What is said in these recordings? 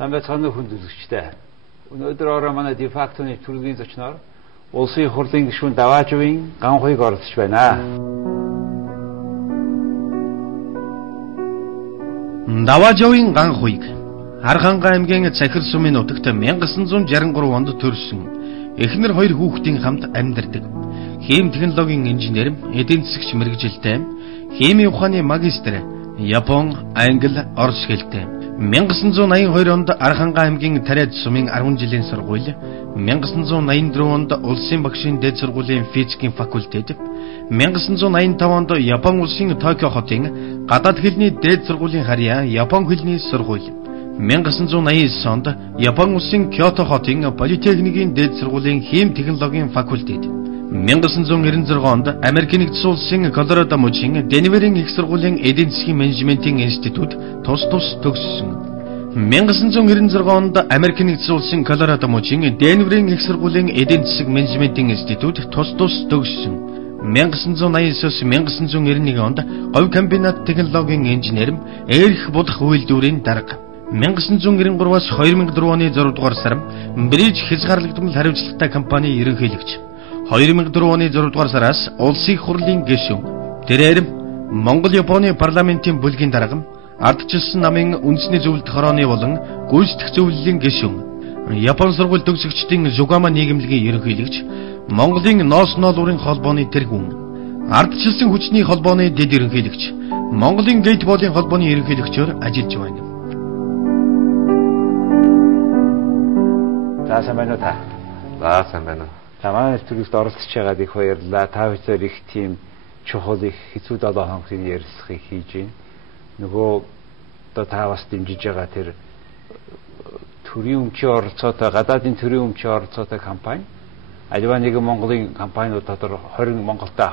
Сайн байцгаана хүн үзэгчтэй. Өнөөдөр ороо манай дефактоны төрөлгийн зочноор улсын хурлын гишүүн Даваажовын Ганхуйг оролцож байна. Даваажовын Ганхуйг Архангай аймгийн Цахир сумын нутагт 1963 онд төрсөн. Эхнэр хоёр хүүхдийн хамт амьдардаг. Хим технологийн инженер, эдийн засагч мэргэжилтэй, химийн ухааны магистр, Япон, Англи, Орос хэлтэй. 1982 онд Архангай аймгийн Тариад сумын 10 жилийн сургууль, 1984 онд улсын багшийн дээд сургуулийн физикийн факультет, 1985 онд Япон улсын Токио хотын гадаад хэлний дээд сургуулийн харьяа Япон хэлний сургууль, 1989 онд Япон улсын Киото хотын политехникийн дээд сургуулийн хим технологийн факультет, 1996 онд Америк нэгдсэн улсын Колорадо мужийн Денверийн их сургуулийн эдийн засгийн менежментийн институт тус төгссөн. 1996 онд Америк нэгдсэн улсын Колорадо мужийн Денверийн их сургуулийн эдийн засаг менежментийн институт тус төгссөн. 1989-1991 онд говь комбинат технологийн инженер, эрх булах үйлдвэрийн дарга. 1993-аас 2004 оны 6 дугаар сар Бриж хязгаарлагдмал хариуцлагатай компани ерөнхийлөгч. 2004 оны 6 дугаар сараас улсын хурлын гишүүн. Тэрээр Монгол Японы парламентын бүлгийн дарга, ардчилсан намын үндэсний зөвлөлт хорооны болон гүйцэтгэх зөвлөлийн гишүүн. Япон сургууль төгсөгчдийн Жугама нийгэмлэгийн ерөнхийлөгч, Монголын ноос ноолуурын холбооны тэргүүн, ардчилсан хүчний холбооны дэд ерөнхийлөгч, Монголын гейтболын холбооны ерөнхийлөгчөөр ажиллаж байна. За сайн байна уу та? За сайн байна уу. Манай нэвтрүүлэгт оролцож байгаад их баярлалаа. Та бүхэн их тийм чухал их хэцүү 7 хоногийн ярилцлагыг хийж байна. Нөгөө одоо та бас дэмжиж байгаа тэр төрийн өмчийн оролцоотой, гадаадын төрийн өмчийн оролцоотой компани, аливаа нэгэн Монголын компаниуд дотор 20 Монголтой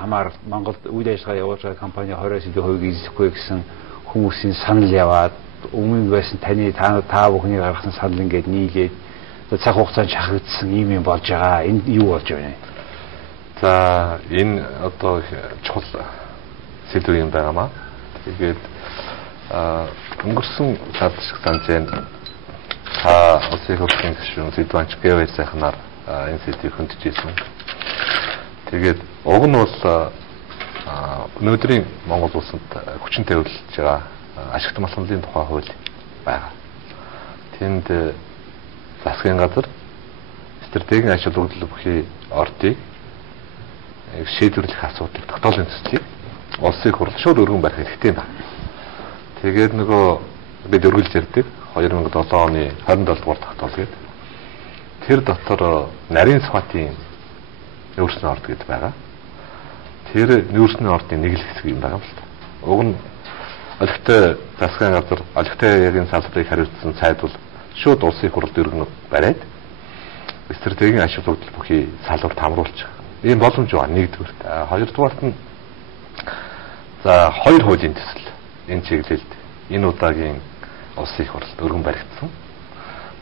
Монголд үйл ажиллагаа явуулж байгаа компани 20-оос илүү хувийг эзлэхгүй гэсэн хүмүүсийн санал яваад өмнө байсан таны та бүхний гаргасан санал ингээд нийлээд цаг хугацаанд шахагдсан юм болж байгаа. Энд юу болж байна? За энэ одоо чухал сэдв юм байгаамаа. Тэгээд өнгөрсөн сард шиг санджээ та улсын хурлын гишүүн Зэдванч Гэвэж сайхнаар энэ сэдвийг хөндөж ирсэн. Тэгээд уг нь бол өнөөдрийн Монгол улсад хүчинтэй хөлж байгаа ашигт малхамлын тухай хууль байгаа. Тэнд засгийн газар стратегийн ач холбогдол бүхий ордыг шийдвэрлэх асуудал тогтоолын төслийг улсын хурл шууд өргөн барих хэрэгтэй байна. Тэгээд нөгөө бид өргөлж ярьдаг 2007 оны 27 дугаар тогтоол гээд тэр дотор нарийн цохатын нүүрсний орд гэдэг байгаа. Тэр нүүрсний ордын нэг л хэсэг юм байгаа юм л та. Уг нь олигтой засгийн газар олигтой ярийн салбарыг хариуцсан цайд бол шууд улсын хурлд өргөн бариад стратегийн ач холбогдол бүхий салбарт хамруулж ийм боломж байгаа. Нэгдүгээр. Хоёрдугаарт нь за хоёр хуулийн төсөл энэ чиглэлд энэ удаагийн улсын хурлд өргөн баригдсан.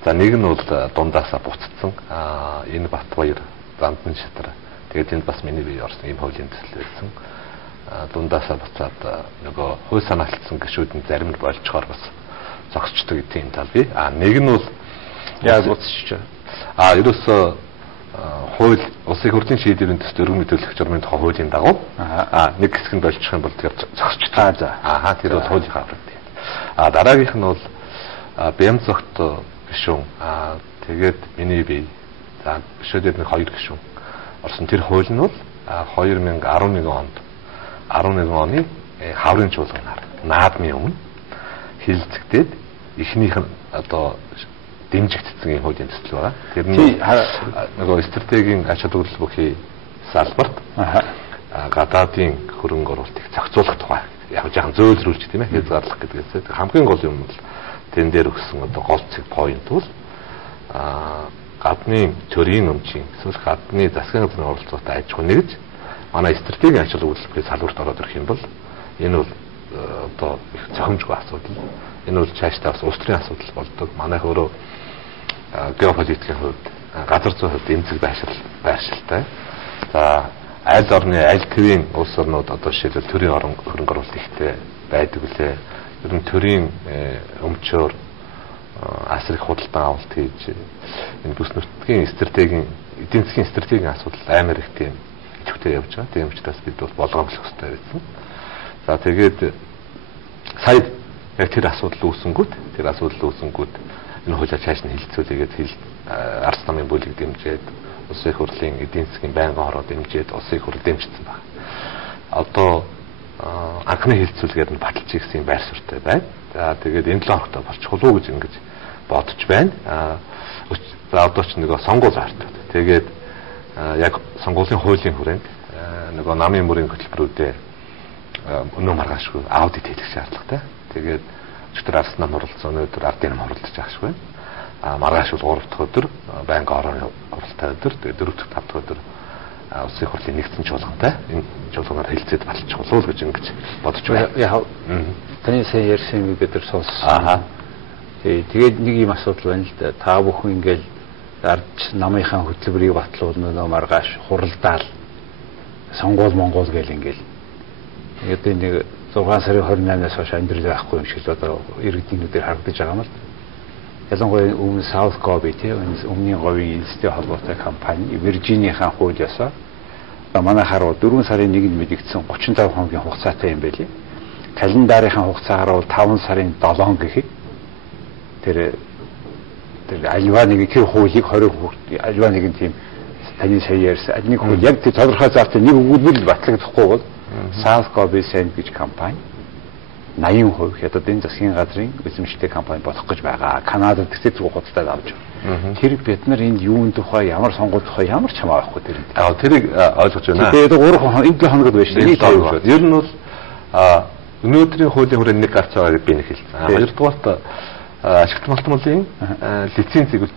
За нэг нь бол дундаасаа буцагдсан энэ Батбаяр, Зандан шатар. Тэгээд энд бас миний бие орсон ийм хуулийн төсөл байсан. Дундаасаа буцаад нөгөө хууль санаалтсан гишүүд нь зарим нь болчхоор бас зогсчдаг гэдэг юм тал бий. Нэг нь бол яаж уцчих. Ерөөсөө хууль улсын хурлын шийдвэрийн төсөл өргөн мэдүүлэх журмын тухай хуулийн дагуу нэг хэсэг нь болчих юм бол тэр зогсчдаг. Тэр бол хуулийн авраг тийм. Дараагийнх нь бол Бямцогт гишүүн. Тэгээд миний бие. За гишүүдээр нэг хоёр гишүүн орсон. Тэр хууль нь бол 2011 онд 11 оны хаврын чуулганаар наадмын өмнө хилцэгдээд эхнийх нь одоо дэмжигдсэн юм хуулийн төсөл байгаа. Тэрний нөгөө стратегийн ач холбогдол бүхий салбарт гадаадын хөрөнгө оруулалтыг зохицуулах тухай яг жоохон зөөлрүүлж тийм ээ хязгаарлах гэдгээс хамгийн гол юм бол тэн дээр өгсөн одоо гол цэг point бол гадны төрийн өмчийн эсвэл гадны засгийн газрын оролцоотой аж ахуй нэгж манай стратегийн ач холбогдол бүхий салбарт ороод ирэх юм бол энэ бол одоо их зохимжгүй асуудал. Энэ бол цаашдаа бас улс төрийн асуудал болдог. Манайх өөрөө геополитикийн хувьд газар зүйн хувьд эмзэг байршилтай. За аль орны аль төвийн улс орнууд одоо жишээлбэл төрийн хөрөнгө оруулалт ихтэй байдаг үлээ. Ер нь төрийн өмчөөр асар их худалдан авалт хийж энэ бүс нутгийн стратегийн эдийн засгийн стратегийн асуудал амар их тийм идэвхтэй явж байгаа. Тийм учраас бид бол болгоомжлох хэрэгтэй байсан. За тэгээд сая яг тэр асуудал үүсэнгүүт энэ хуулиа цааш нь хилцүүлээгээд ард намын бүлэг дэмжиж улсын их хурлын эдийн засгийн байнгын хороо дэмжиж улсын их хурл дэмжсэн байна. Одоо анхны хилцүүлгээд нь баталж ирсэн байр суурьтай байна. За тэгээд энэ 7 хоногт болчихвол уу гэж ингэж бодож байна. За одоо ч нөгөө сонгуул хартаад. Тэгээд яг сонгуулийн хуулийн хүрээнд нөгөө намын мөрийн хөтөлбөрүүдээ өнөө маргаашгүй аудит хийх шаардлагатай. Тэгээд өчигдөр ард нам оролцсон, өнөөдөр ардын нам оролцож байгаа шүү. Маргааш бол 3 дахь өдөр байнгын хорооны хуралтай өдөр, тэгээд 4 дахь 5 дахь өдөр улсын хурлын нэгдсэн чуулгантай энэ чуулганаар хэлцээд баталчих болов уу гэж ингэж бодож байна. Яг таны сая ярьсан үг бид нар сонссон. Тэгээд нэг юм асуудал байна л да. Та бүхэн ингээл ард намынхаа хөтөлбөрийг батлуулна нөө маргааш хуралдаал сонгуул Монгол гэл ингээл. Тэгээд нэг 6 сарын 28-наас хойш амьдрал байхгүй юм шиг л одоо иргэдийнүүдээр харагдаж байгаа юм л. Ялангуяа өмнө South Gobi өмнгийн говийн институтийн холбоотой компани Виржинийн хуулиасаа манай хараа 4 сарын 1-нд мэдэгдсэн 35 хоногийн хугацаатай юм байлээ. Календарын хугацаагаар бол 5 сарын 7 гэхэд тэр альва нэг тэр хуулийг 20 альва нэг тийм таны сая ярьсан нэг хууль яг тэр тодорхой заавтай нэг өгүүлбэл батлагдахгүй бол South Gobi Sand гэж компани 80% хятад энэ засгийн газрын эзэмшдэг компани болох гэж байгаа. Канадад тэсэд худалдаад авч байгаа. Тэр бид нар энд юун тухай ямар сонгуул тухай ямар ч хамаа байхгүй тэр. Тэрийг ойлгож байна. Тэгээд 3 хоног энэ 7 хоногд байж тээ. Ер нь бол өнөөдрийн хуулийн хүрээнд нэг гарч байгаа гэж би нэг хэлсэн. Хоёрдугаарт ашигт малтмуулын лицензийг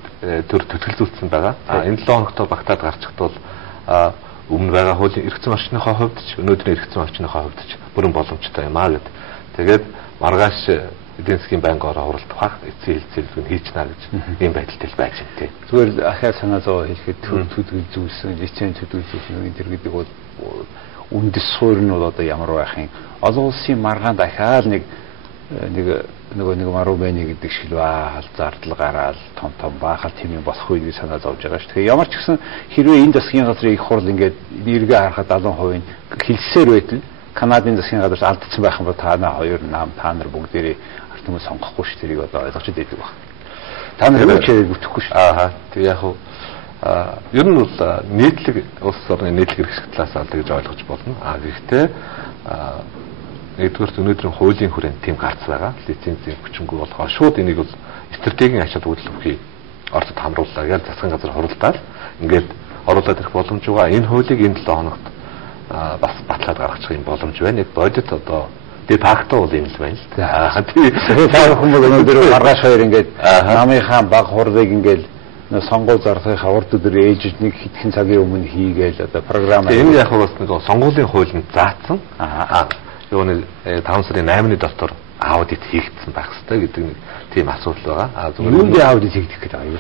төр төтгөлзүүлсэн байгаа. Энэ 7 хоногт багтаад гарчихд бол өмнө байгаа хуулийн эргэцэн орчныхоо хувьд ч өнөөдрийн эргэцэн орчныхоо хувьд ч бүрэн боломжтой юм аа гэдэг. Тэгээд маргааш эдийн засгийн байнгын хороо хуралдах хах эцсийн хилцээлгүй хийчихнэ гэж ийм байдалтай байж байна тий. Зүгээр ахаа санаа зовоо хэлэхэд төдгөл зүйлсэн лиценз төдгөлзүүлсэн энэ төр гэдэг бол үндэс суурь нь бол одоо ямар байх юм. Олон улсын маргаан дахиад нэг марубэни гэдэг шиг зардал гараал том баахал тийм юм болох үе гэж санаа зовж байгаа шүү. Тэгэхээр ямар ч гэсэн хэрвээ энэ засгийн газрын их хурл ингээд нэргээ харахад 70% хилцсээр байтал Канадын засгийн газраас алдсан байх юм бол та хоёр нам та нар бүгдээрээ ард түмэн сонгохгүй ш тэрийг одоо ойлгож байдаг баг. Та нар юу ч бүтэхгүй ш. Тэг яг уу ер нь бол нийтлэг улс орны нийтлэг эрх талаас аль гэж ойлгож болно. Гэхдээ нэгдүгээр өнөөдрийн хуулийн хүрээнд тийм гарц байгаа. Лицензийн хүчингүй болохоо шууд энийг бол стратегийн ачаал үйлчлэхий орцод хамрууллаа. Яг засгийн газар хуралдаад ингээд оруулаад ирэх боломж байгаа. Энэ хуулийг энэ 7 хоногт бас батлаад гаргачих юм боломж байна. Яг бодит одоо де факто бол юм л байна л да. Тэгээд та хүмүүс өнөөдөр маргааш хоёр ингээд намынхаа баг хурлыг ингээд сонгуул зарлахын урд өдөр ээлжид нэг хэдхэн цагийн өмнө хийгээл одоо програм. Энэ яг бас нэг сонгуулийн хуулинд заасан. Юу нэг 5 сарын 8-ны дотор аудит хийгдсэн байх хэрэгтэй гэдэг нэг тийм асуудал байгаа. Юунд аудит хийгдэх гэдэг юм?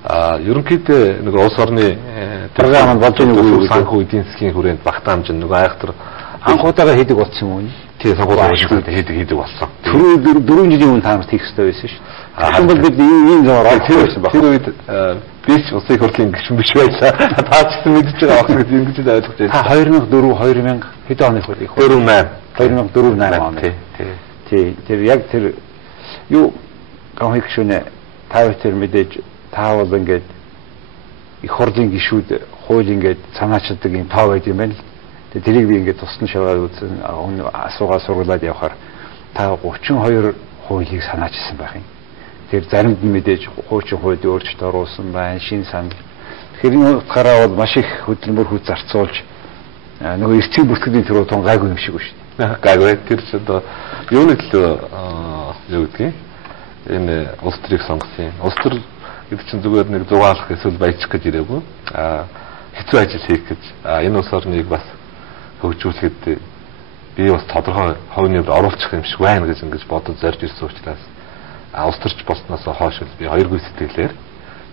Ерөнхийдөө нэг улс орны програм болж байгаа нэг санхүү эдийн засгийн хүрээнд багтаамж нөгөө айхтар анхудаага хийдэг болсон юм уу? Тийм сонгуулийн хийдэг болсон. Түрүү 4 жилийн өмнө таамагт хийх хэрэгтэй байсан шүү. Тэгвэл бол бид ийм зураг олсон байна. Тэр үед би ч улсын их хурлын гишүүн биш байлаа. Та ч гэсэн мэдж байгаа ах гэж ингэж ойлгож байна. Та 2004 хэд оны хөл их 2004 он. Тий. Тэр яг тэр юу гомхи гишүүнэ та тэр мэдээж та бол ингээд их хурлын гишүүд хууль ингээд санаачдаг юм тав байд юм байна л. Тэгээ тэрийг би ингээд тусна шаваад үзэн асуугаа сургуулад явахаар та 32 хуулийг санаачсан байх юм. Тэр заримд нь мэдээж хуучин хуульд өөрчлөлт оруулсан байна, шин санал. Тэгэхээр энэ утгаараа бол маш их хөдөлмөр хүч зарцуулж нөгөө эрчим бүртгэлийн төрөө тун гайгүй юм шиг ба шүү дээ. Гайгүй тэр ч одоо юуны төлөө юу гэдгийг энэ улс төрийг сонгосон. Улс төр гэдэг чинь зүгээр нэг зугаалах эсвэл баяжих гэж ирээгүй. Хэцүү ажил хийх гэж энэ улс орныг бас хөгжүүлэхэд би бас тодорхой хувийн оруулах юм шиг байна гэж ингэж бодож зорж ирсэн учраас улс төрч болсноос хойш би хоёргүй сэтгэлээр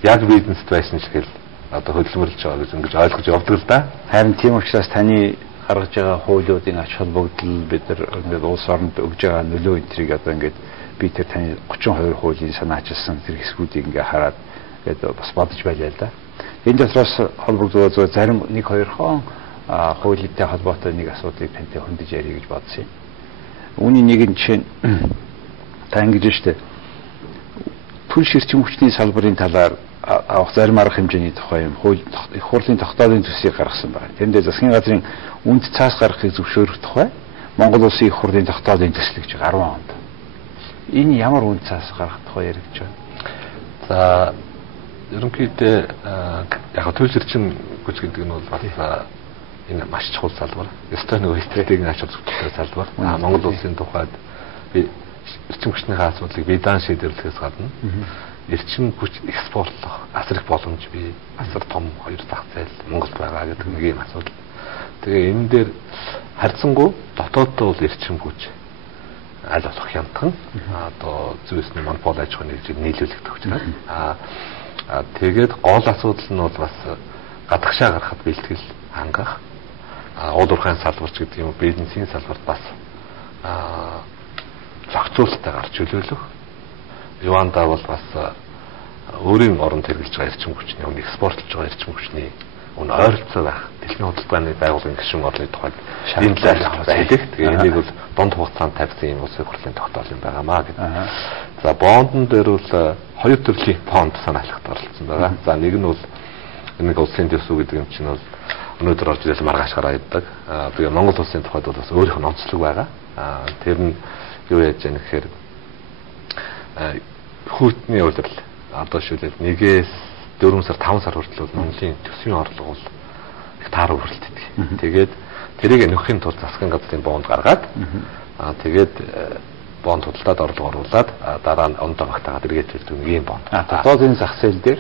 яг бизнест байсан шиг л одоо хөдөлмөрлөж байгаа гэж ингэж ойлгож явдаг л да. Харин тийм учраас таны гаргаж байгаа хуулиудын ач холбогдол бид нар ингээд улс оронд өгж байгаа нөлөө энтрийг одоо ингээд би тэр таны 32 хуулийн санаачилсан тэр хэсгүүдийг ингээ хараад тэгээд бас бодож байлаа л да. Энэ дотроос холбогдоод зарим 1-2 хон хуулитай холбоотой нэг асуудлыг тантай хөндөж ярих гэж бодсон юм. Үүний нэг нь жишээ та ингэж штэ түн ширчим хүчний салбарын талаар авах зарим арга хэмжээний тухай юм хууль их хурлын тогтоолын төсвийг гаргасан байна. Тэндээ засгийн газрын үнд цаас гаргахыг зөвшөөрөх тухай Монгол Улсын их хурлын тогтоолын төсөл гэж 10 онд. Энэ ямар үнд цаас гаргах тухай яригдж байна. За ерөнхийдөө яг түн ширчим хүч гэдэг нь бол бас энэ маш чухал салбар. Ёстой нэг стратегийн ач холбогдолтой салбар. Монгол Улсын тухайд би эрчим хүчний асуудлыг биедан шийдвэрлэхээс гадна эрчим хүч экспортлох асар их боломж бий. Асар том хоёр зах зээл Монголд байгаа гэдэг нэг юм асуудал. Тэгээ энэ дээр харьцангуй дотооддоо бол эрчим хүч аль болох хямдхан одоо зүйсний монопол аж ахуйн нэгжийг нийлүүлэгдэх учраас тэгээд гол асуудал нь бол бас гадагшаа гарахад бэлтгэл хангах уул уурхайн салбарч гэдэг юм бизнесийн салбарт бас зохицуулалтаа гарч чөлөөлөх юундаа бол бас өөрийн оронд хэрэгжилж байгаа эрчим хүчний үн экспортлж байгаа эрчим хүчний үн ойролцоо байх дэлхийн хөдөлгөөний байгууллагын гишүүн орлын тухайд энэ талаар хэлэх. Тэгээ энийг бол дунд хугацаанд тавьсан юм улсын хурлын тогтоол юм байгаамаа гэдэг. За бондон дээр бол хоёр төрлийн бонд санаалхад оролцсон байгаа. За нэг нь бол нэг улсын төсөв гэдэг юм чинь бол өнөөдөр орж ирэл маргаашгараа иддэг. Тэгээ Монгол улсын тухайд бол бас өөрийнх нь онцлог байгаа. Тэр нь юу яаж яах гэхээр хүүтний удирдал одоо шүлэл 1-ээс 4 сар 5 сар хүртэл бол Монголын төсвийн орлого бол их тааруу хүрэлтдэг. Тэгээд тэрийг нөхөхийн тулд засгийн газрын бонд гаргаад тэгээд бонд худалдаад орлого оруулаад дараа нь онд багтаагаад эргээжүүлдэг нэг юм бонд. Дотоодын зах зээл дээр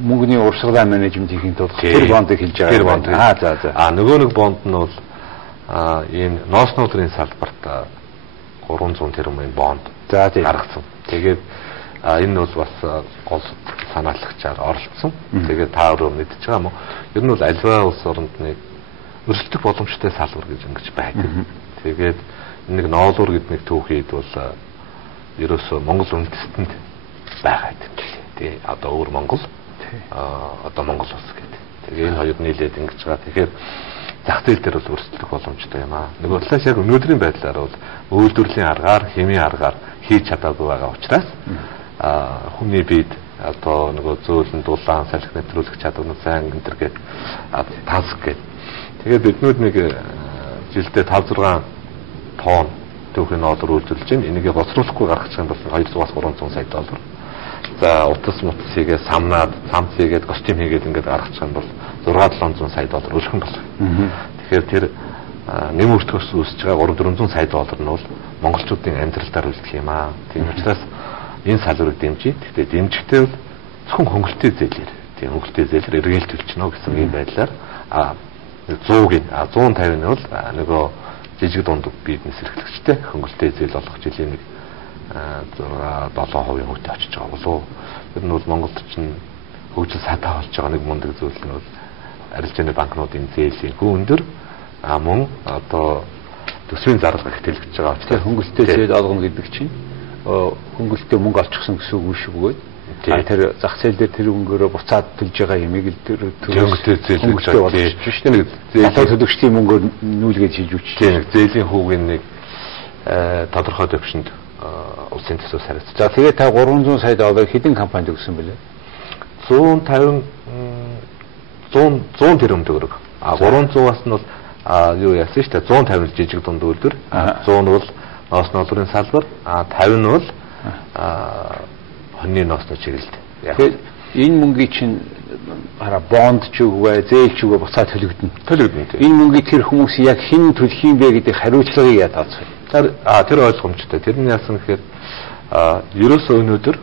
мөнгөний уршлагын менежмент хийхин тулд тэр бондыг хэлж байгаа. Тэр бонд. Нөгөө нэг бонд нь бол энэ ноос нуудрын салбарт 300 тэрбумын бонд гаргасан. Тэгээд энэ бол бас гол санаалагчаар оролцсон. Тэгээд та өөрөө мэдчихэж байгаа юм уу? Ер нь бол альва улс оронд нэг өрсөлдөх боломжтой салбар гэж ингэж байдаг. Тэгээд нэг ноолуур гэдэг нэг түүхийд бол ерөөсөө Монгол үндэстэнд байгаа юм лээ. Тэгээ одоо өөр Монгол одоо Монгол улс гэдэг. Тэгээ энэ хоёр нийлээд ингэж байгаа. Тэгэхээр зах зээл дээр бол өрсөлдөх боломжтой юм аа. Нөгөө талаас яг өнөөдрийн байдлаар бол үйлдвэрлэлийн аргаар, хэмжээ аргаар хийж чадаагүй байгаа учраас хүний биед одоо нөгөө зөөлөн дулаан салхи нэвтрүүлэх чадвар нь сайн энэ төр гээд таск гээд тэгээд биднүүд нэг жилдээ 5-6 тонн түүхийн ноолор үйлдвэрлэж байна. Энийг боцруулахгүй гаргачих юм бол 200-аас 300 сая доллар. За утас мутас хийгээд самнаад, самц хийгээд, костюм хийгээд ингээд гаргачих юм бол 600-700 сая доллар өрхөн болох. Тэгэхээр тэр нэм өртгөөс үүсэж байгаа 300-400 сая доллар нь бол монголчуудын амьдралдаар үлдэх юм аа. Тийм учраас энэ салбарыг дэмжиж, гэхдээ дэмжихдээ бол зөвхөн хөнгөлтэй зээлээр, тийм хөнгөлтэй зээлээр эргээлтүүлчихнө гэсэн ийм байдлаар 100-ийн 150 нь бол нөгөө жижиг дунд бизнес эрхлэгчтэй хөнгөлтэй зээл олох жилийн нэг 6-7% хөвтэй очиж байгаа болов. Тэр нь бол Монголд чинь хөгжил сатаа болж байгаа нэг мундаг зүйл нь бол арилжааны банкнуудын зээлийн хүү өндөр мөн одоо төсвийн зарлага их тэлгэж байгаа учраас хөнгөлтэй зээл олгоно гэдэг чинь хөнгөлтэй мөнгө олчихсон гэсэн үг шүү бөгөөд тэр зах зээл дээр тэр өнгөөрөө буцаад төлж байгаа юмыг л тэр хөнгөлтэй зээл гэж байна шүү дээ. Нэг зээл төлөгчдийн мөнгөөр нүүлгээд хийж үуч. Тийм зээлийн хүүгийн нэг тодорхой төвшөнд улсын төсвөөс хариуцсан. За тэгээд та 300 сая доллар хэдэн компанид өгсөн бэлээ? 100 тэрбум төгрөг. 300-аас нь бол юу яасан шүү дээ 150 нь жижиг дунд үйлдвэр, 100 нь бол ноос ноолрын салбар, 50 нь бол хоньны ноосны чиглэлд. Тэгэхээр энэ мөнгийг чинь бонд ч үгүй, зээл ч үгүй буцаад төлөгдөнө. Энэ мөнгийг тэр хүмүүс яг хэн төлөх юм бэ гэдэг хариуцлагыг яа тооцох вэ? Тэр ойлгомжтой. Тэр нь яасан гэхээр ерөөсөө өнөөдөр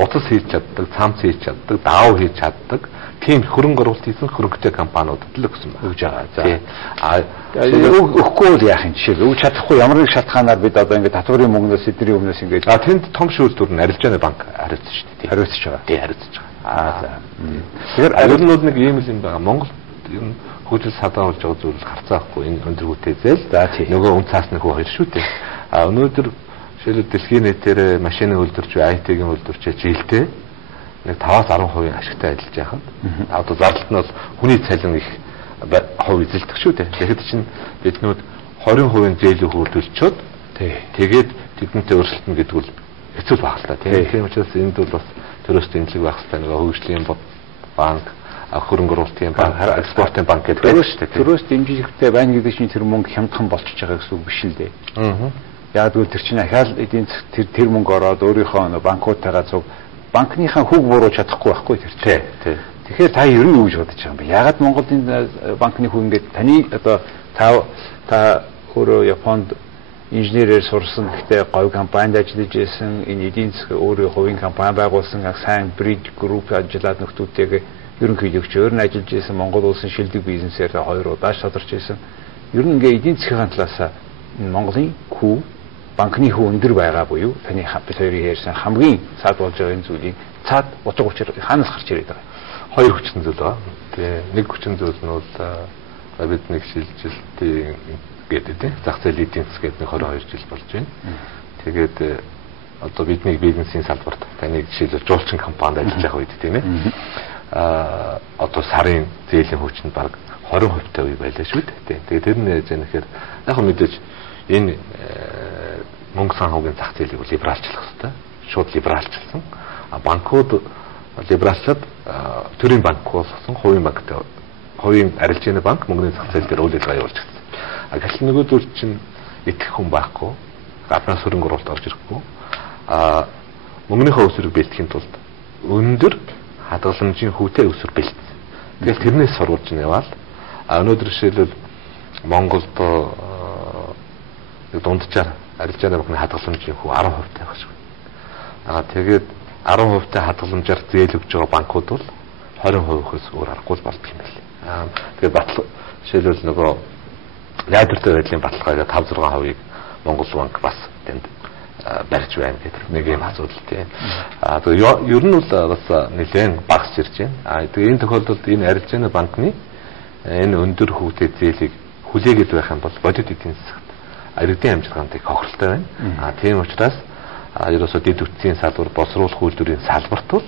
утас хийж чаддаг, цамц хийж чаддаг, даав хийж чаддаг тийм хөрөнгө оруулалт хийсэн хөрөнгөтэй компаниудад л өгсөн өгж байгаа. За өгөхгүй л яах юм жишээ. Өгч чадахгүй ямар нэг шалтгаанаар бид одоо ингээд татварын мөнгнөөс эдний өмнөөс ингээд тэнд том шүүлтүүр нь арилжааны банк хариуцсан шүү дээ. Хариуцж байгаа. Тий хариуцж байгаа. Тэгэхээр ер нь бол нэг ийм л юм байгаа. Монгол ер нь хөгжил садаа болж байгаа зүйл харцаахгүй энэ өндөргүүтэй зээл. Нөгөө үн цаасны хүү хоёр шүү дээ. Өнөөдөр Жишээлбэл дэлхийн нийтээр машины үйлдвэрч, IT-ийн үйлдвэрч жилдээ нэг 5-10% ашигтай ажиллаж яхад. Одоо зардалт нь бол хүний цалин их хувь эзэлдэг шүү дээ. Тэгэхэд чинь биднүүд 20% зээл өгүүлэлцчихэд тэгээд тэднийтэй өрсөлдөнө гэдэг нь хэцүү байх л та. Тийм учраас энд бол бас төрөөс тэмцэг байх хэрэгтэй нэг хөгжлийн банк, хөрөнгө оруулалтын банк, экспортын банк гэдэг байна шүү дээ. Төрөөс дэмжигтэй байна гэдэг чинь тэр мөнгө хямдхан болчихж байгаа гэсэн үг биш л дээ. Яагтвэл тэр чинь ахаал эдийн засгт тэр мөнгө ороод өөрийнхөө банкуудтайгаа цуг банкныхаа хүүг бурууж чадахгүй байхгүй тэр чинь. Тэгэхээр та ер нь юу гэж бодож байгаа юм бэ? Яагаад Монголын банкны хүү ингээд таны одоо та өөрөө Японд инженерээр сурсан гэхдээ говь компанид ажиллаж байсан, энэ эдийн засгийн өөрийн хувийн компани байгуулсан сайн Bridge Group ажиллаад нөхдүүдтэйгээ ерөнхийдөө өөр нь ажиллаж байсан Монгол улсын шилдэг бизнесээр 2 удаа шалгарч байсан. Ер нь ингээд эдийн засгийн талаас Монголын хүү банкны хүү өндөр байгаа буюу таны бид хоёрын ярьсан хамгийн цаад болж байгаа энэ зүйлийг цаад утга учир хаанаас гарч ирээд байгаа? Хоёр хүчин зүйл байгаа. Тэгээ нэг хүчин зүйл нь бол бид нэг шилжилтийн гэдэг тийм зах зээлийн эдийн засаг гэдэг 22 жил болж байна. Тэгээд одоо бидний бизнесийн салбарт таны жишээлбэл жуулчин компанид ажиллаж байгаа үед тийм ээ. Одоо сарын зээлийн хүчин баг 20% тавь байлаа шүү дээ. Тэгээд тэр нь яаж яах вэ? Яг мэдээж энэ мөнгө санхүүгийн зах зээлийг либералчлах хэрэгтэй. Шууд либералчлсан. Банкуд либералчлаад төрийн банк болсон, хувийн банктай хувийн арилжааны банк мөнгөний зах зээл дээр үйл ажиллагаа явуулж байна. Гэтэл нөгөөдөл чинь итгэх хүн байхгүй. Гаднаас хөрөнгө оруулалт орж ирэхгүй. Мөнгөнийхөө өсвөрийг бэлтгэхийн тулд өндөр хадгаламжийн хүүтэй өсвөр бэлтсэн. Тэгэхээр тэрнээс сурвалж яваал. Өнөөдөр жишээлбэл Монголд дунджаар арилжааны банкны хадгаламжийн хүү 10% тавих шиг. Тэгээд 10% хадгаламжаар зээл өгж байгаа банкуд бол 20%-өөс өөр аргагүй болдог юм байна. Тэгээд батлага жишээлбэл нөгөө найдвартай байдлын баталгаагаа 5-6%-ийг Монгол банк бас тэнд барьж байна гэдэг нэг юм асуудал тийм. Тэгээд ер нь бол бас нэлээд багасч ирж байна. Тэгээд энэ тохиолдолд энэ арилжааны банкны энэ өндөр хүүтэй зээлийг хүлээгээд байх юм бол бодит эдийн засагт иргэдийн амжилттай хохиролтой байна. Тийм учраас ерөөсөө дэд үтсийн салбар, боловсруулах үйлдвэрийн салбарт бол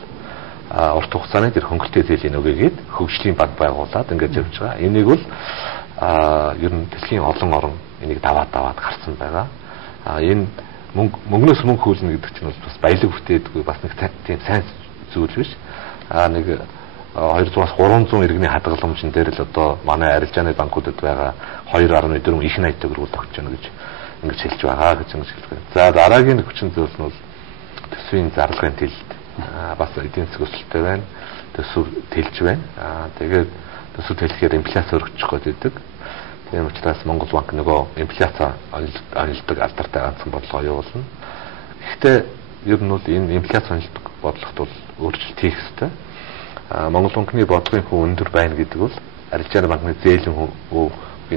урт хугацааны тэр хөнгөлтэй зээлийн өгөөгээд хөгжлийн банк байгуулад ингэж явж байгаа. Энийг бол ер нь дэлхийн олон орн энийг даваад гарсан байгаа. Энэ мөнгнөөс мөнгө хөлнө гэдэг чинь бас баялаг бүтээдгүй бас нэг тийм сайн зүйл биш. Нэг 200-аас 300 иргэний хадгаламжн дээр л одоо манай арилжааны банкудад байгаа 2.4 их найт төгрөг өгч байна гэж ингэж хэлж байгаа гэж ингэж хэлж байна. За дараагийн хүчин зүйл нь бол төсвийн зарлагын тэлэлт бас эдийн засаг өсөлттэй байна. Төсөв тэлж байна. Тэгээд төсөв тэлэхээр инфляц өргөчих гээд байдаг. Тийм учраас Монгол банк нөгөө инфляц онилдог алдартай ганцхан бодлого явуулна. Гэхдээ ер нь бол энэ инфляц онилдог бодлогот бол өөрчлөлт хийх ёстой. Монгол банкны бодлогын хүү өндөр байна гэдэг бол арилжааны банкны зээлийн хүү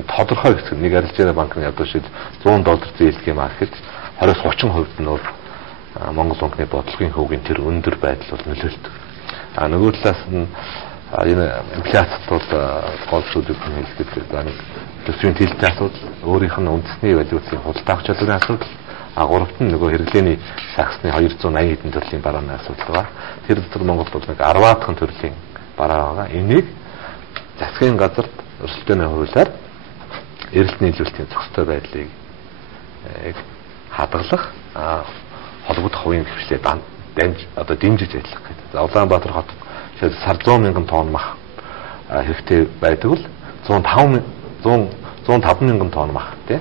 тодорхой хэсэг нэг арилжааны банкны одоо шил $100 зээлэх юм аа гэхэд 20-30% нь бол Монгол банкны бодлогын хөвгийн тэр өндөр байдал бол нөлөөлдөг. Нөгөө талаас нь энэ инфляцт бол гол зүйлүүд нь хэлдэг нэг төсвийн тэлэлтийн асуудал, өөрийнх нь үндэсний валютын худалдаа авах чадварын асуудал, гуравт нь нөгөө хэрэглээний саксны 280 хэдэн төрлийн барааны асуудал байгаа. Тэр дотор Монгол бол нэг 10-аад төрлийн бараа байгаа. Энийг засгийн газарт өрсөлдөөний хуулиар эрэлт нийлүүлэлтийн зохистой байдлыг хадгалах холбогдох хувийн хвшлээ одоо дэмжиж ажиллах гэдэг. За Улаанбаатар хот сар 100,000 тонн мах хэрэгтэй байдаг бол 105,000 тонн мах тий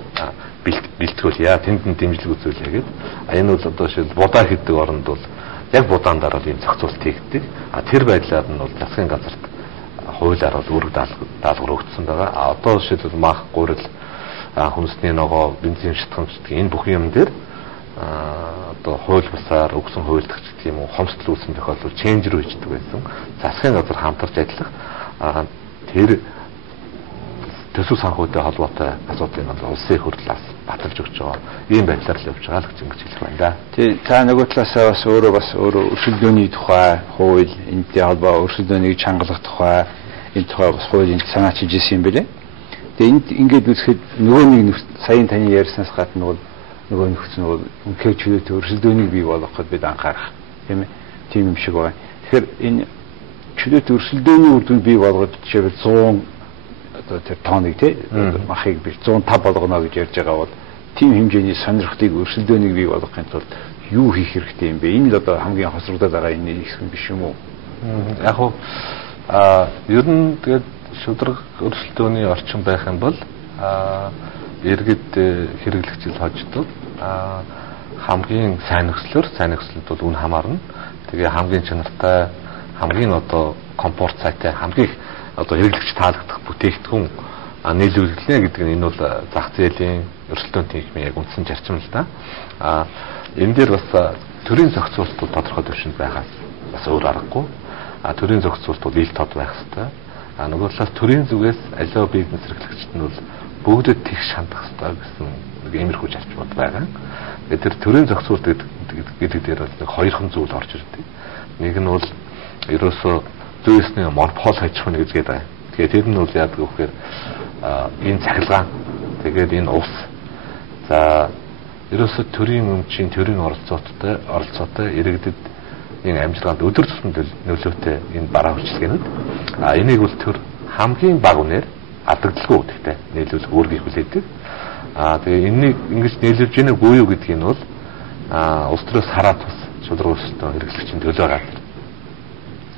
бэлтгэл яа тэнд нь дэмжлэг үзүүлээ гэдэг. Энэ бол одоо шил будаа хийдэг оронд бол яг будаан дараа ийм зохицуулт хийгддэг. Тэр байдлаар нь бол засгийн газарт хуулиар бол үүрэг даалгавар өгсөн байгаа. Одоо жишээлбэл мах, гурил, хүнсний ногоо, бензин шатхамж гэдэг энэ бүх юм дээр одоо хууль бусаар өгсөн хуульдагч гэх юм уу хомсдол үүсэн тохиолдол ченж рүү ичдэг байсан. Засгийн газар хамтарч ажиллах тэр төсөв санхүүтэй холбоотой асуудлыг бол улсын хурлаас баталж өгч байгаа. Ийм байдлаар л явж байгаа л гэж ингэж хэлэх байна да. Тий, та нөгөө талаасаа бас өөрөө өрсөлдөөний тухай хууль, энэтэй холбоо өрсөлдөөнийг чангалах тухай энэ тухай бас хуулийн санаач хийжсэн юм билээ. Тэгээ энд ингээд үзэхэд нөгөө нэг саяын таны ярьснаас гадна бол нөгөө нөхцөл нь үнхээр чөлөөтэй өрсөлдөөнийг бий болгоход бид анхаарах тийм ээ. Тийм юм шиг байна. Тэгэхээр энэ чөлөөтэй өрсөлдөөний үр дүнд бий болгож жишээлбэл 100 одоо тэр тооныг тий махыг би 105 болгоно гэж ярьж байгаа бол тийм хэмжээний сонирхлыг өрсөлдөөнийг бий болгохын тулд юу хийх хэрэгтэй юм бэ? Энэ л одоо хамгийн хосрогдоод байгаа энэ хэсэг биш юм уу? Яг хуу ер нь тэгээд шудраг өрсөлдөөний орчин байх юм бол иргэд хэрэглэгчид хождог хамгийн сайн нөхцөлд бол үн хамаарна. Тэгээ хамгийн чанартай, хамгийн одоо комфорт сайтай, хамгийн одоо хэрэглэгч таалагдах бүтээгдэхүүн нийлүүлнэ гэдэг нь энэ бол зах зээлийн өрсөлдөөн техникийн яг үндсэн зарчим л да. Энэ дээр бас төрийн зохицуулалтууд тодорхой төвшөнд байгаас бас өөр аргагүй. Төрийн зохицуулалт бол ил тод байх хэрэгтэй. Нөгөө талаас төрийн зүгээс аливаа бизнес эрхлэгчид нь бол бүгдэд тэгш хандах хэрэгтэй гэсэн нэг иймэрхүү зарчмууд байгаа. Тэгээд тэр төрийн зохицуулалт гэдэг дээр бол нэг хоёрхан зүйл орж ирдэг. Нэг нь бол ерөөсөө зүйсний монопол аж ахуйн гэж байгаа. Тэгээд тэр нь бол яадаг вэ гэхээр энэ цахилгаан тэгээд энэ ус за ерөөсөө төрийн өмчийн төрийн оролцоотой иргэдэд энэ амжилгаанд өдөр тутмын нөлөөтэй энэ бараа хүчилгээнүүд энийг бол төр хамгийн бага үнээр алдагдaltaгүй гэдэгтэй нийлүүлэх үүргийг хүлээдэг. Тэгээ энийг ингэж нийлүүлж яах үгүй юу гэдгийг нь бол улс төрөөс хараад бас шудраг өрсөлдөөн хэрэглэгчийн төлөө гараад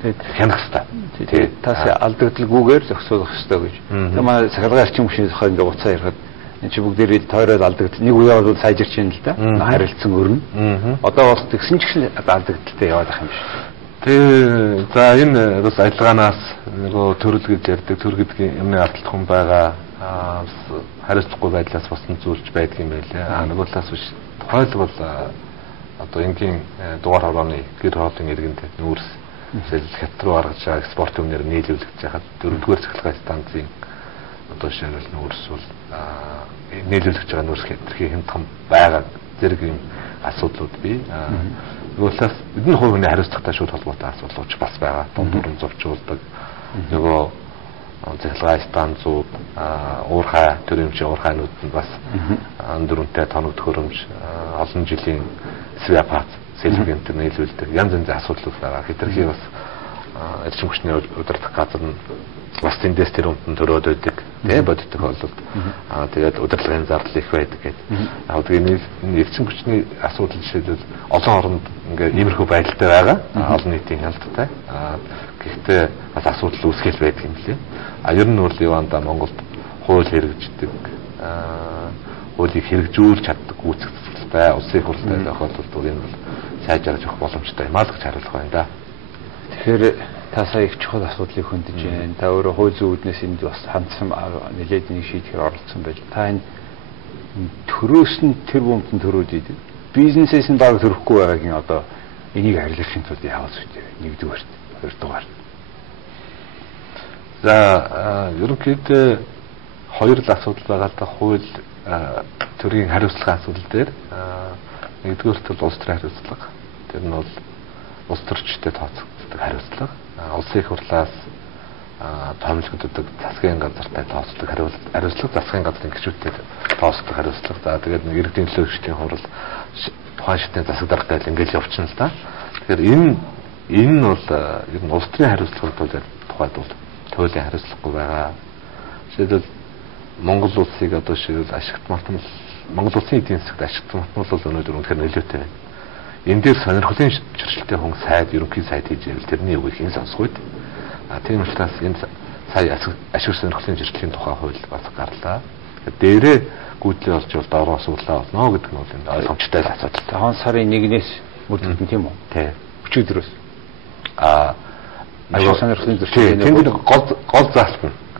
тэгээд хянах хэрэгтэй. Тэгээд тас алдагдaltaгүйгээр зохицуулах хэрэгтэй гэж. Тэгээ манай сахилгаан арчин машины зохиол ингээ уцаа ярихад энэ чи бүгдээрээ тойроод алдагдал. Нэг үеэр бол сайжирч юм л да. Харилцсан өрнө. Одоо бас тэгсэн ч гэсэн алдагдaltaтай яваад байх юм шиг. Тэгээ за энэ бас ажиллагаанаас нөгөө төрөл гэж ярьдаг төр гэдгийн юмны алдалт хүн байгаа хариуцлагагүй байдлаас боссон зүйлч байдаг юм байлээ. Нөгөө талаас биш. Тухайлбал одоо энгийн дугаар хорооны гэр хоолын иргэнд нүүрс хят руу гаргаж байгаа экспорт өмнөр нийлүүлэгдэж байхад дөрөвдүгээр цахилгаан станцын одоо шинжлэл нүүрс бол нийлүүлэгдэж байгаа нүүрс хэтэрхий хямдхан байгаа зэрэг юм асуудлууд бий. Нөгөө талаас эдгээр хувь хүний хариуцлагатай шууд холбоотой асуудлууд бас байгаа. Дундуур зовчуулдаг нөгөө цахилгаан станцууд уурхай төрөмчийн уурхайнууд нь бас дөрөнтэй тоног төхөөрөмж олон жилийн свяпат сэлбэгэнт нийлүүлдэг янз янзын асуудлууд байгаа. Хэтэрхий бас эрчим хүчний удирдах газар нь бас эндээс тэр өмтөн төрөөд байдаг тийм бодит тохиолдолд тэгээд удирдлагын зардал их байдаг гэдэг. Яг тэгээд энэ эрчим хүчний асуудал жишээлбэл олон оронд ингээ иймэрхүү байдалтай байгаа. Олон нийтийн хяналттай. Гэхдээ бас асуудал үүсгэл байдаг юм лээ. Ер нь бол Иванда Монголд хууль хэрэгждэг хуулийг хэрэгжүүлж чаддаг үүсгэцэлтэй улсын хурлтай тохиолдолд энэ бол сайжруулах явах боломжтой юм аа л гэж хариулах байна да. Тэгэхээр та сая их чухал асуудлыг хөндөж байна. Та өөрөө хууль зүйн үүднээс энд бас хандсан нэлээд нэг шийдэхээр оролцсон байж. Та энэ төрөөс нь тэр бүмтэн төрөөд идэв. Бизнесээс нь баг төрөхгүй байгаагийн одоо энийг харилцахын тулд яавал зүйтэй. Нэгдүгээр, хоёрдугаар. За ерөнхийдөө хоёр л асуудал байгаа л да хууль төрийн хариуцлага асуудал дээр нэгдүгээрт бол улс төрийн хариуцлага. Тэр нь бол улс төрчтэй тооцогддог хариуцлага. Улсын их хурлаас томилогддог засгийн газартай тооцдог хариуцлага, засгийн газрын гишүүдтэй тооцдог хариуцлага. За тэгээд нэг иргэдийн төлөөлөгчдийн хурал тухайн шатны засаг дарга гэл ингээл явчихна л да. Тэгэхээр энэ нь бол ер нь улс төрийн хариуцлагад бол тухайд бол туйлын хариуцлагагүй байгаа. Жишээлбэл Монгол улсыг одоо шийдэл ашигт мартмал Монгол улсын эдийн засагт ашигт мартмал бол өнөөдөр үнэхээр нөлөөтэй байна. Энэ дээр сонирхлын чирчлэлтэй хүн сайд ерөнхий сайд хийж ивэл тэрний үгийг хэн сонсох вэ? Тийм учраас энэ сая ашиг сонирхлын чирчлэлийн тухай хууль бас гарлаа. Дээрээ гүйдлээ болж бол доороо суулаа болно гэдэг нь бол энэ ойлгомжтой асуудал. Хон сарын 1-ээс мөрдөлтөн тийм үү? Тий. Өчигдрөөс. Ашиг сонирхлын чирчлэлийн тэнд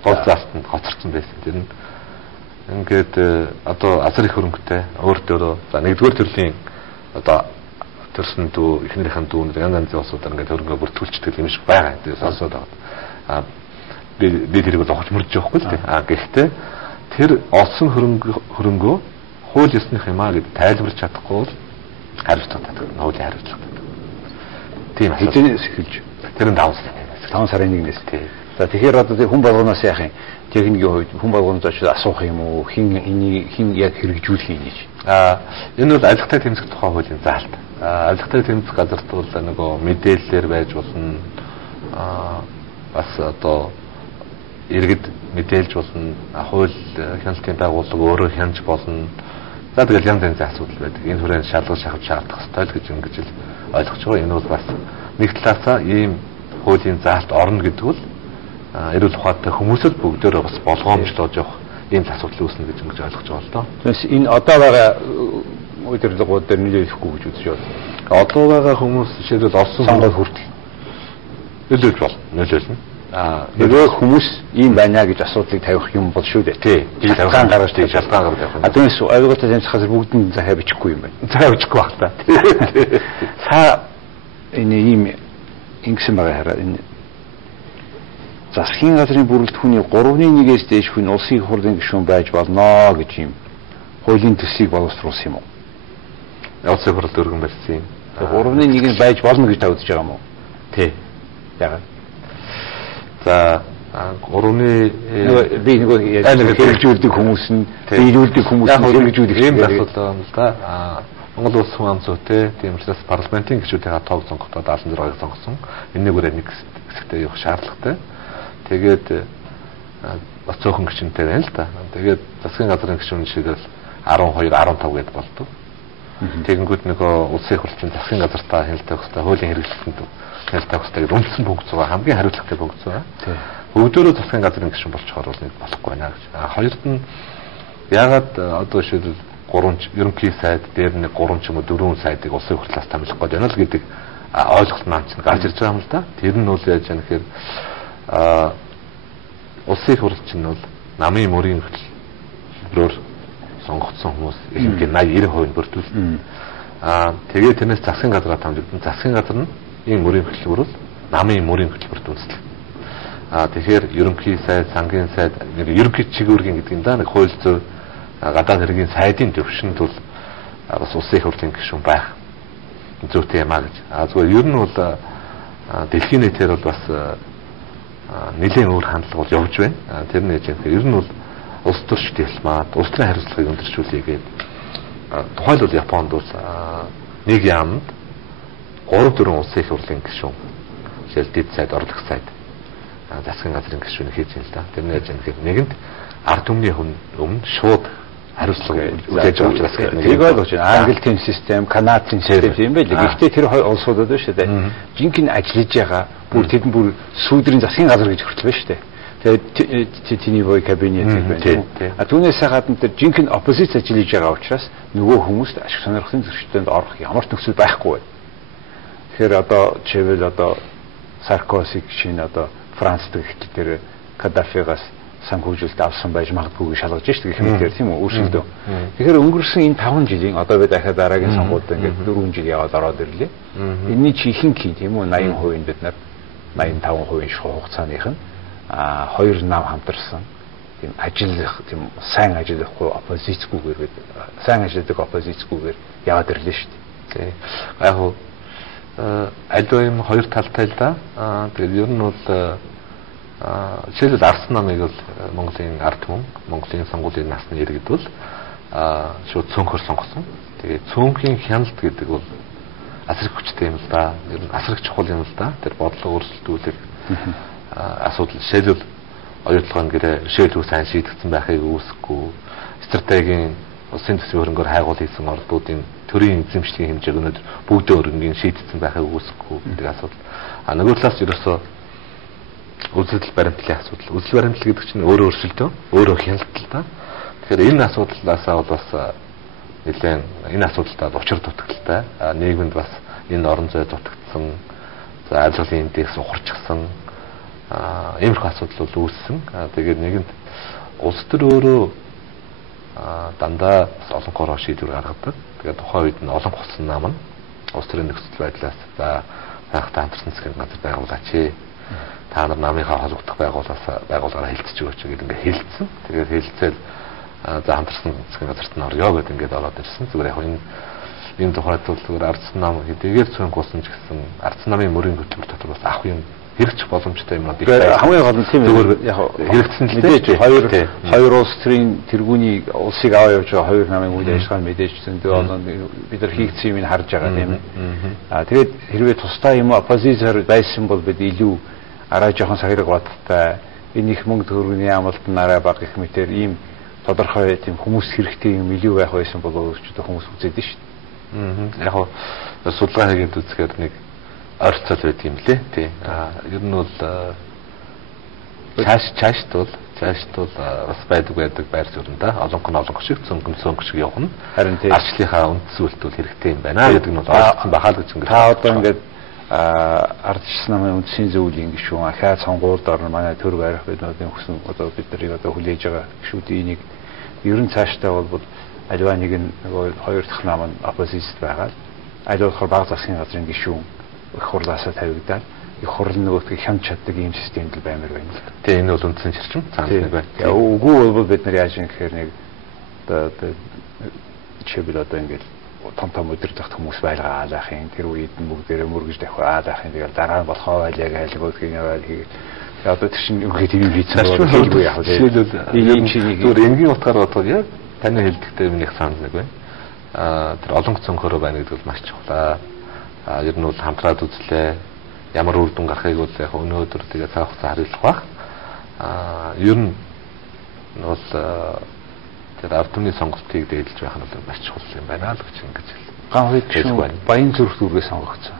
гол заалтанд хоцорсон байсан. Тэр нь ингээд одоо асар их хөрөнгөтэй өөртөө за нэгдүгээр төрлийн одоо төрсөн дүү эхнэрийнхэн дүүнүүд янз янзын улсуудаар ингээд хөрөнгө бүртгүүлчихдэг юм шиг байгаа. Тэгээд сонсоод байгаа. Би тэрийг бол огч мөрж явахгүй л дээ. Гэхдээ тэр олсон хөрөнгөө хууль ёсных юм аа гэд тайлбарч чадахгүй бол хариуцлагатай гэдэг. Хуулийн хариуцлагатай. Тийм хэдийнээс эхэлж тэр нь 5 сарын 1-ээс тий. За тэгэхээр одоо хүн болгоноос яах юм? Техникийн хувьд хүн болгоноос очиж асуух юм уу? Хин яг хэрэгжүүлэх юм гэж. Энэ бол алихтай тэмцэх тухай хуулийн заалт. Алихтай тэмцэх газарт бол нөгөө мэдээлэлээр байж болно. Бас одоо иргэд мэдээлж болно. Хууль хяналтын байгууллага өөрөө хянаж болно. За тэгэл янз янзын асуудал байдаг. Энэ хүрээнд шалгаж шахаж шаардах ёстой л гэж ингэж л ойлгож байгаа. Энэ бол бас нэг талаасаа ийм хуулийн заалт орно гэдэг бол эрүүл ухаантай хүмүүсд бүгдөө бас болгоомжлож явах ийм асуудал үүснэ гэж ингэж ойлгож байгаа л доо. Тэгээс энэ одоо байгаа удирдлагууд дээр нөлөөлөхгүй гэж үзэж байна. Одоо байгаа хүмүүс жишээлбэл олсон сонгол хүртэл нөлөөлж болно. Нөлөөлнө. Нөгөө хүмүүс ийм байна гэж асуудлыг тавих юм бол шүү дээ. Тий. Шалтгаан гаргаж тийм шалтгаан гаргаж явах. Түүнээс ойлгоотой тэмцэхээс бүгдэнд захаа бичихгүй юм байна. Захаа бичихгүй байх та. Са энэ ийм ингэсэн байгаа хараа энэ засгийн газрын бүрэлдэхүүний 3-1-ээс дээш хүн улсын их хурлын гишүүн байж болно гэж юм хуулийн төслийг боловсруулсан юм уу? Улсын хурлд өргөн барьсан юм. 3-1 нь байж болно гэж та үзэж байгаа юм уу? Тий. Яагаад? За 3-ны би нөгөө хэрэгжүүлдэг хүмүүс нь биелүүлдэг хүмүүс нь хэрэгжүүлэх юм асуудал юм л да. Монгол улс хүн ам зүйтэй тийм учраас парламентын гишүүдийн тоог сонгохдоо 76-ыг сонгосон. Энэ нэгээрээ нэг хэсэгтээ явах шаардлагатай. Тэгээд бас цөөхөн гишүүнтэй байна л да. Тэгээд засгийн газрын гишүүн жишээлбэл 12, 15 гэдээ болдог. Тэгэнгүүт нөгөө улсын их хурлын засгийн газартаа хяналттай хөстэй хуулийн хэрэгжилтэнд хяналттай хөстэй гэдэг үндсэн бүгд зугаа хамгийн хариуцлагатай бүгд зугаа. Бүгдөө засгийн газрын гишүүн болчихоор бол нэг болохгүй байна гэж. Хоёрт нь ягаад одоо жишээлбэл 3 ерөнхий сайд дээр нэг 3 ч юм уу 4 сайдыг улсын их хурлаас томилох гээд байна л гэдэг ойлголт маань ч гарч ирж байгаа юм л да. Тэр нь бол яаж яах гэхээр улсын их хурл чинь бол намын мөрийн хөтөлбөрөөр сонгогдсон хүмүүс их юм гээд 80-90% бүрдүүлсэн. Тэгээд тэрнээс засгийн газраа томжигдсон. Засгийн газар нь ийм мөрийн хөтөлбөр бол намын мөрийн хөтөлбөрт үндэслэх. Тэгэхээр ерөнхий сайд, сангийн сайд, нэг ерөнхий чиглэлгийн гэдэг юм да. Нэг хууль зүйн гадаад хэргийн сайдын төвшөнд бол бас улсын их хурлын гишүүн байх зүйтэй юм а гэж. Зүгээр ер нь бол дэлхийн нийтээр бол бас нэлээд өөр хандлага бол явж байна. Тэр нь яаж юм ер нь бол улс төрч дипломат, улс төрийн хариуцлагыг өндөрчүүлээ гэдэг. Тухайлбал Японд бол нэг яамд 3-4 улсын их хурлын гишүүн. Жишээл дэд сайд, орлох сайд, засгийн газрын гишүүн хийж юм л да. Тэр нь яаж юм гэхээр нэгэнд ард түмний өмнө шууд хариуцлага үзэж байгаа учраас нэг ойлгож байна. Англи тийм систем, Канадын систем юм байлаа. Гэхдээ тэр улсуудад байна шүү дээ. Жинхэнэ ажиллаж байгаа бүр тэдэн бүр сүүдрийн засгийн газар гэж хүртэл байна шүү дээ. Тэгээд тэний бой кабинет байна. Түүнээс гадна тэр жинхэнэ оппозиц ажиллаж байгаа учраас нөгөө хүмүүст ашиг сонирхлын зөрчилдөөнд орох ямар ч нөхцөл байхгүй байна. Тэгэхээр одоо жишээлбэл одоо Саркози чинь одоо Франц дэх тэр Каддафигаас санхүүжилт авсан байж магадгүй шалгаж шүү дээ гэх мэтээр тийм үү өөрчлөлтөө. Тэгэхээр өнгөрсөн энэ 5 жилийн одоо би дахиад дараагийн сонгуульд ингээд 4 жил яваад ороод ирлээ. Энэний чи ихэнх тийм үү 80% бид нар 85% шугам хугацааных нь 2 нам хамтарсан тийм ажиллах тийм сайн ажиллахгүй оппозицгүйгээр бид сайн ажилладаг оппозицгүйгээр яваад ирлээ шүү дээ. Яг хөө альва юм хоёр талтай л да. Тэгээд ер нь бол жишээлбэл Арс намыг бол Монголын ард түмэн, Монголын сонгуулийн насны иргэд бол шууд цөөнхөр сонгосон. Тэгээд цөөнхийн хяналт гэдэг бол асар хүчтэй юм л да. Ер нь асар чухал юм л да. Тэр бодлого өөрчлөлтүүлэх асуудал жишээлбэл оюутлогын гэрээ шийдвэр сайн шийдэгдсэн байхыг үүсэхгүй, стратегийн улсын төсвийн хөрөнгөөр хайгуул хийсэн ордуудын төрийн эзэмшлийн хэмжээг өнөөдөр бүгдөө өргөнгийн шийдэгдсэн байхыг үүсэхгүй гэдэг асуудал. Нөгөө талаас ерөөсөө үзэл баримтлалын асуудал. Үзэл баримтлал гэдэг чинь өөрөө өөрчлөлтөө, өөрөө хяналттай да. Тэгэхээр энэ асуудлаасаа бол бас нэлээд энэ асуудалтай учир дутагдaltaй. Нийгэмд бас энэ орон зай дутагдсан, за ажлын индекс ухарчихсан иймэрхүү асуудал бол үүссэн. Тэгээд нэгэнд улс төр өөрөө дандаа олон хороо шийдвэр гаргадаг. Тэгээд тухайн үед нь олон болсон нам нь улс төрийн нөхцөл байдлаас за хаахтай хамтарсан засгийн газар байгуулаач. Та нар намынхаа холбогдох байгууллагаараа хэлцэж өгөөч гэдэг ингээд хэлсэн. Тэгээд хэлцэл за хамтарсан засгийн газарт нь орё гэдэг ингээд ороод ирсэн. Зүгээр яг энэ тухайд бол зүгээр ардсан нам хэдийгээр цөөнх болсон ч гэсэн ардсан намын мөрийн хөтөлбөр дотор бас ах юм хэрэгжих боломжтой юмнууд их хамгийн гол нь тийм яг хэрэгцсэн л мэдээж хоёр улс төрийн тэргүүний улсыг аваа явж байгаа хоёр намын үйл ажиллагаа мэдээж зөндөө олон бид нар хийгдсэн юмыг харж байгаа тийм ээ. Тэгээд хэрвээ тусдаа юм оппозицоор байсан бол бид илүү арай жоохон сахираг баттай энэ их мөнгө төгрөгийн амлалт нараа баг гэх мэтэр ийм тодорхой тийм хүмүүс хэрэгтэй юм илүү байх байсан бол өөрчлөлт хүмүүс үзээд нь шүү дээ. Яг судалгаа хийгээд үзэхээр нэг ойрцол байдаг юм лээ. Тий. Ер нь бол цаашд бол бас байдаг байр суурьнда олонх шиг цөнгөн шиг явах нь харин тий арчлынхаа үндсүүлэлт бол хэрэгтэй юм байна гэдэг нь бол ойлгосон бахаа л гэж ингээд. Та одоо ингээд ардчилсан намын үндсийн зөвлөлийн гишүүн ахаа сонгуульд орно манай төр барих биднүүдийн хүсэн одоо бид нарыг одоо хүлээж байгаа гишүүдийн энийг ерөн цаашдаа бол аливаа нэг нь нөгөө хоёр дахь нам нь оппозицид байгаа. Аль болохоор баг засгийн газрын гишүүн их хурлаасаа тавигдаад их хурл нөгөөдгийг хямд чаддаг ийм системд л баймар байна. Тэгээ энэ бол үндсэн ширчим цаана нэг байна. Үгүй бол бид нар яаж юм гэхээр нэг одоо чиглэл одоо ингээд том өдөртөх хүмүүс байлгаа аалахын тэр үед нь бүгдээрээ мөргөж давхи аалахын тэгэл дараа нь болохоо байлаа айлгуудгийн яваад хийгээд одоо тэр чинь үгээд юм хийцэн болчихгүй яг л ийм чиний зүгээр энгийн утгаар бодоход яг таны хэлдэгтэй юм их санал нэг байна. Тэр олон цонхороо байна гэдэг бол маш чухал. Ер нь бол хамтраад үзлээ. Ямар үр дүн гарахыг бол яг өнөөдөр тэгээ цаг хугацаа хариулах баг. Ер нь бол тэр ард түмний сонголтыг дээлж байх нь бол маш чухал юм байна л гэж ингэж хэл. Ганхид гүн Баян зүрх дүүргээс сонгогдсон.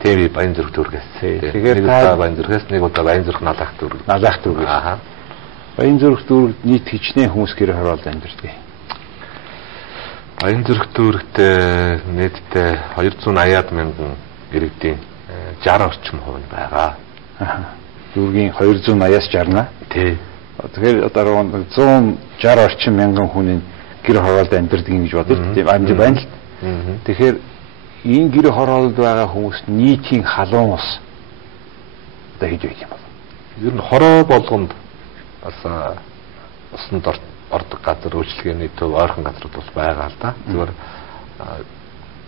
Тийм Баян зүрх дүүргээс. Тэгэхээр та Баян зүрхээс нэг удаа Баян зүрх налах дүүрэг. Налах дүүрэг. Аа. Баян зүрх дүүрэгт нийт хичнээн хүмүүс гэр хороолд амьдардаг. Баян зүрх дүүрэгт нийтдээ 280-аад мянган иргэдийн 60 орчим хувь байгаа. Дүүргийн 280-аас 60-аа. Тий. Тэгэхээр одоо 160 орчим мянган хүний гэр хороолд амьдардаг гэж бодъё. Тийм амж байна л. Тэгэхээр энэ гэр хороолд байгаа хүмүүс нийтийн халуун ус одоо хийж байх юм бол. Ер нь хороо болгонд бас усанд ордог газар үйлчлэгээний төв ойрхон газрууд бас байгаа л да. Зүгээр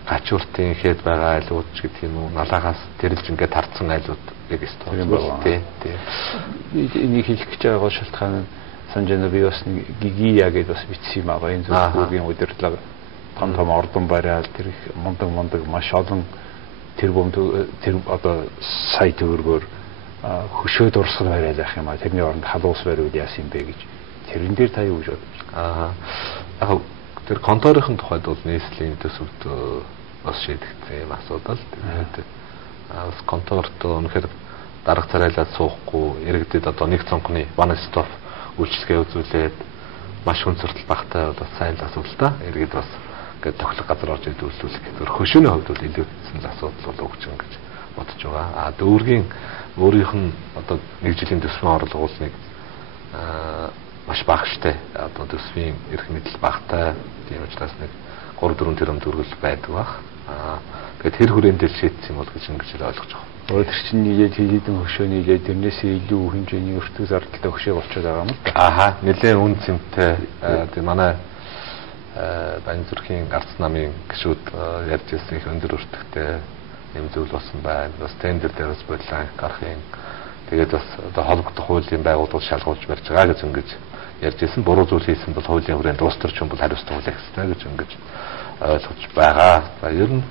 гачууртын хэд байгаа айлууд ч гэдэг юм уу налаагаас тэрэлж ингээд тарцсан айлууд яг эсвэл тий. Энийг хийх гэж байгаа шалтгаан нь санжаана би бас нэг гигия гэдээ бас бичсэн юм аа. Энэ зөвхөн удирдлага том ордон бариад тэр их мундаг маш олон тэрбум тэр одоо сая төгрөгөөр хөшөө дурсгал бариад байх юм аа. Тэрний оронд халуус бариуд яасан юм бэ гэж. Тэрэн дээр та юу гэж бодож байна? Яг тэр конторын тухайд бол нийслэлийн төсөвт бас шийдэгдсэн юм асуудал. Тэгээд бас конторт өнөхөр дарга царайлаад суухгүй иргэдэд одоо нэг цонхны one stop үйлчлэгээ үзүүлээд маш хүн суртал багтай бас сайн л асуудал та. Иргэд бас ингээд тоглох газар орж ирээд үйлчлүүлэх гэдэг. Хөшөөний хувьд бол илүүцсэн асуудал бол өгч ингэж бодож байгаа. Дүүргийн өөрийнх нь одоо нэг жилийн төсвийн орлого бол нэг маш багштай одоо төсвийн эрх мэдэл багтай тийм учраас нэг 3-4 тэрбум төгрөг байдаг баг. Тэгээд тэр хүрээнд л шийдсэн юм бол гэж ингэж ойлгож байгаа. Өөр чинь нийлээд хийдэн хөшөө нийлээд тэрнээсээ илүү хэмжээний өртөг зардалтай хөшөө болчиход байгаа юм л да. Ааха, нэлээд үн цэнтэй тийм манай Баян зүрхийн арц намын гишүүд ярьж ирсэн их өндөр өртөгтэй юм зүйл болсон байна. Бас тендер дээр бас бодлоо гарахын тэгээд бас одоо холбогдох хуулийн байгууллагууд шалгуулж барьж байгаа гэж ингэж ярьж ирсэн. Буруу зүйл хийсэн бол хуулийн хүрээнд дуустарч юм бол хариуцлага хүлээх ёстой гэж ингэж ойлгож байгаа. За ер нь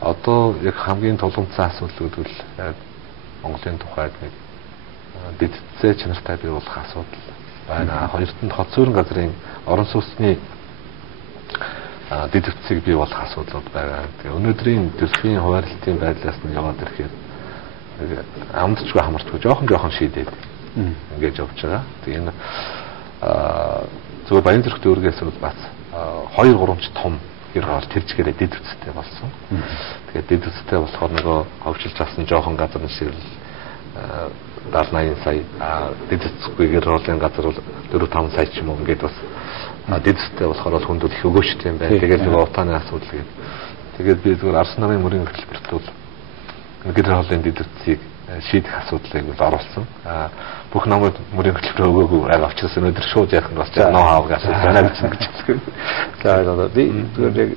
одоо яг хамгийн тулгымцсан асуудал гэдэг нь Монголын тухайд нэг дэдцээ чанартай бий болох асуудал байна. Хоёрт нь хот суурин газрын орон сууцны дэдвцийг бий болох асуудлууд байгаа. Тэгээ өнөөдрийн төсвийн хуваарлтын байдлаас нь яваад ирэхээр амдчгүй хамартгүй жоохон шийдээд ингэж явж байгаа. Тэгээ энэ зөвхөн Баян зүрх дүүргээс бол бас 2-3 ч том гэр хоол тэрчгээрээ дэдвцтэй болсон. Тэгээд дэдвцтэй болохоор нөгөө ховчилж авсан жоохон газар нь ширэл 70-80 сая дэдвцгүй гэр хоолын газар бол 4-5 сая ч юм уу ингээд бас дэдвцтэй болохоор хүнд их өгөөчтэй юм байна. Тэгээд нөгөө утааны асуудал гээд. Тэгээд би зөвхөн Арс намын мөрийн хөтөлбөрт бол гэр хоолын дэдвцийг шийдэх асуудлыг бол оруулсан. Бүх намын мөрийн хөтөлбөр өгөөгүй байгаа учраас өнөөдөр шууд ярих нь бас ном хаавгаас байна гэж хэлсэн. За одоо би зүгээр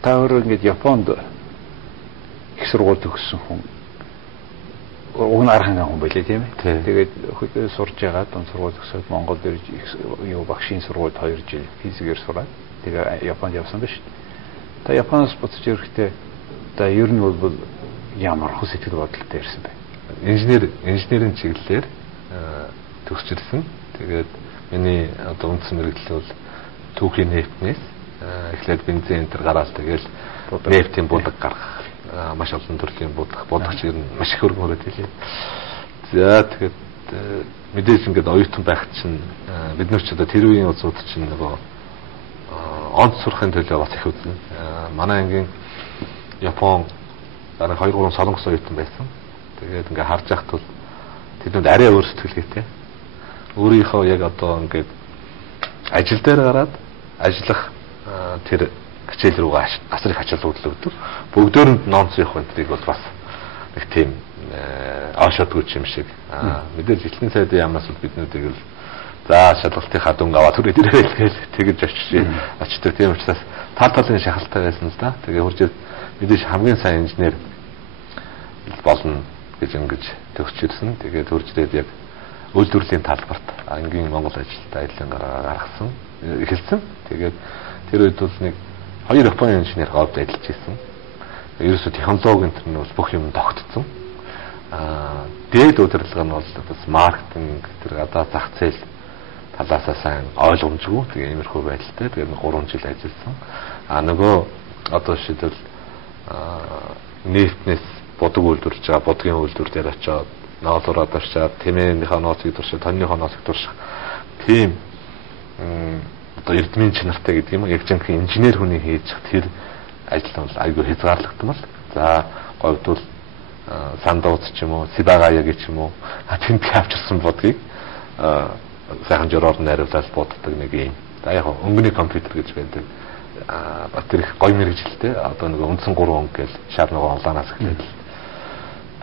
та өөрөө ингэж Японд их сургууль төгссөн хүн уг нь архан хүн байлээ тийм ээ. Тэгээд сурж байгаа дунд сургууль төгсөөд Монгол дээр юу багшийн сургуульд 2 жил физикээр сураад тэгээ Японд явсан биш. Та Японоос буцаж ирэхдээ та ер нь бол ямар хөө сэтгэл бодолтой ирсэн бэ? Инженерийн чиглэлээр төгсч ирсэн. Тэгээд миний одоо үндсэн мэргэжил бол түүхийн нефтнээс эхлээд бензин энэ төр гараад тэгэл нефтийн будаг гаргах маш олон төрлийн будагч ер нь маш их хөргөн хэлээ. За тэгээд мэдээж ингээд оюутан байх чинь бид нар ч одоо тэр үеийн улсууд чинь нөгөө онц сурахын төлөө бас их үзнэ. Манай ангийн Япон дараа 2-3 солонгос оюутан байсан. Тэгээд ингээд харж яхад бол тэднүүд арай өөр сэтгэлгээтэй. Өөрийнхөө яг одоо ингээд ажил дээр гараад ажиллах тэр хичээл рүүгээ асар их ачаал хөдлөгдөв. Бүгдөөрэнд ном зүйх өнтрийг бол бас нэг тийм аашаадгүй юм шиг. Мэдээж эхлэн сайдын яамнаас бол биднүүдийг л за шалгалтынхаа дүнг аваад түрээд ирэл гэж тэгж очдог. Тийм учраас тал талын шахалтай байсан л да. Тэгээ хурж мэдээж хамгийн сайн инженер болно гэж ингэж төгсч ирсэн. Тэгээд хурж ирээд яг үйлдвэрлэлийн талбарт ангийн Монгол ажилтнаа аялын гаргасан эхэлсэн. Тэгээд тэр үед бол нэг 2 Японы инженер говьд ажиллаж ирсэн. Ерөөсөө технологийн төр нь бол бүх юм тогтцсон. Дээд удирдлага нь бол бас маркетинг тэр одоо зах зээл талаасаа сайн ойлгомжгүй. Тэгээ иймэрхүү байдалтай. Тэгээд 3 жил ажилласан. Нөгөө одоо шийдэл нефтнээс бодог үйлдвэрлэж байгаа бодгийн үйлдвэр дээр очиод ноолороо дуршаад тэмээнийхээ ноцыг дуршаад тонныхоо ноцыг дурших тийм одоо эрдмийн чанартай гэдэг юм уу яг жинхэнэ инженер хүний хийж тэр ажил бол айгүй хязгаарлагдмал. За говьд бол сандууц ч юм уу сибагаяг ч юм уу тэнд авчирсан бодгийг сайхан жороор найруулаад боддог нэг юм. За яг өнгөний компьютер гэж байдаг. Тэр их гоё мэргэжилтэй одоо нэг үндсэн 3 өнгө гэж шар нөгөө онлайнаас эхлээд.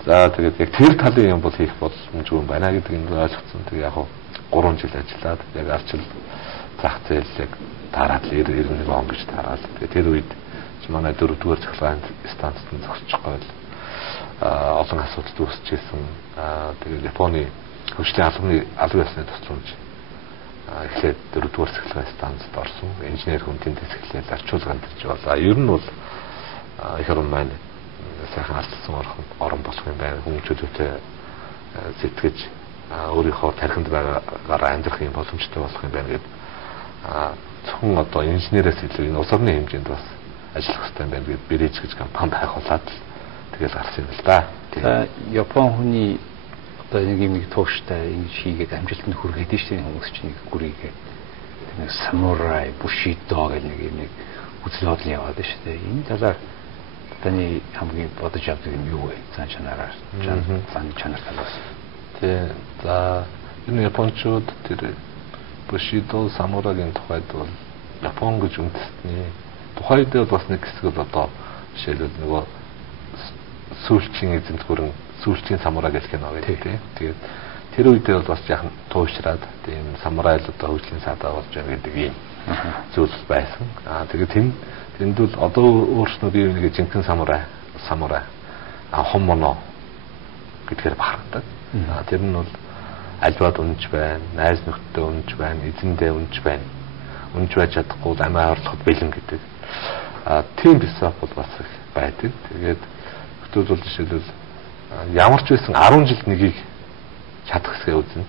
За тэгээд яг тэр талын юм бол хийх боломжгүй юм байна гэдэг нь ойлгоцсон. Тэгээ яг 3 жил ажиллаад яг арчил зах зээл яг тараад 91 он гэж тараад. Тэгээ тэр үед манай 4-р цахилгаан станцд нь зогсчих байл. Олон асуудал үүсчихсэн. Тэгээд Японы хөгжлийн албан ёсны тусламж эхлээд 4-р цахилгаан станцд орсон. Инженер хүнтэй тэсгэлээр зарчуулганд ирж байна. Ер нь бол их орон маань сайхан алдсан орон болох юм байна. Хүмүүжүүдтэй сэтгэж өөрийнхөө тархинд байгаагаар амьдрах юм боломжтой болох юм байна гэдэг. Зөвхөн одоо инженерээс илүү энэ улс орны хэмжээнд бас ажиллах хэрэгтэй юм байна гэдэг бэрэж гэж компани байх болоод тэгэл гарсан юм л да. За Япон хүний одоо нэг юм тууштай ингэж хийгээд амжилтанд хүргээд шүү дээ хүмүүс чинь нэг гүрийгээ нэг самурай, бушидо гэх нэг үзэл бодлын яваад шүү дээ. Энэ талаар таны хамгийн бодож авдаг юм юу вэ? Цаан чанараар, цаан чанар талаас. Тэ за энэ японочууд тэр бушидо, самурайгийн тухайд бол Япон гэж үндэстний тухайд бас нэг хэсэг л одоо жишээлбэл нөгөө сүүлчийн эзэнт гүрэн сүүлчийн самурай гэх кино байдаг тийм. Тэгээд тэр үедээ бол бас яхан туушраад тийм самурай л одоо хөгжлийн саадаа болж байгаа гэдэг юм зүйл байсан. Тэгээд тэнд бол одоо өөрснөө бие биенээ жинхэнэ самурай хомоно гэдгээр бахархдаг. Тэр нь бол альбаад унж байна, найз нөхдөд унж байна, эзэндээ унж байна. Унж байж чадахгүй амиа орлоход бэлэн гэдэг. Тийм бисап бол бас их байдаг. Тэгээд хөтөл бол жишээлбэл ямар ч байсан 10 жилд нэгийг чадах хэсгээ үзнэ.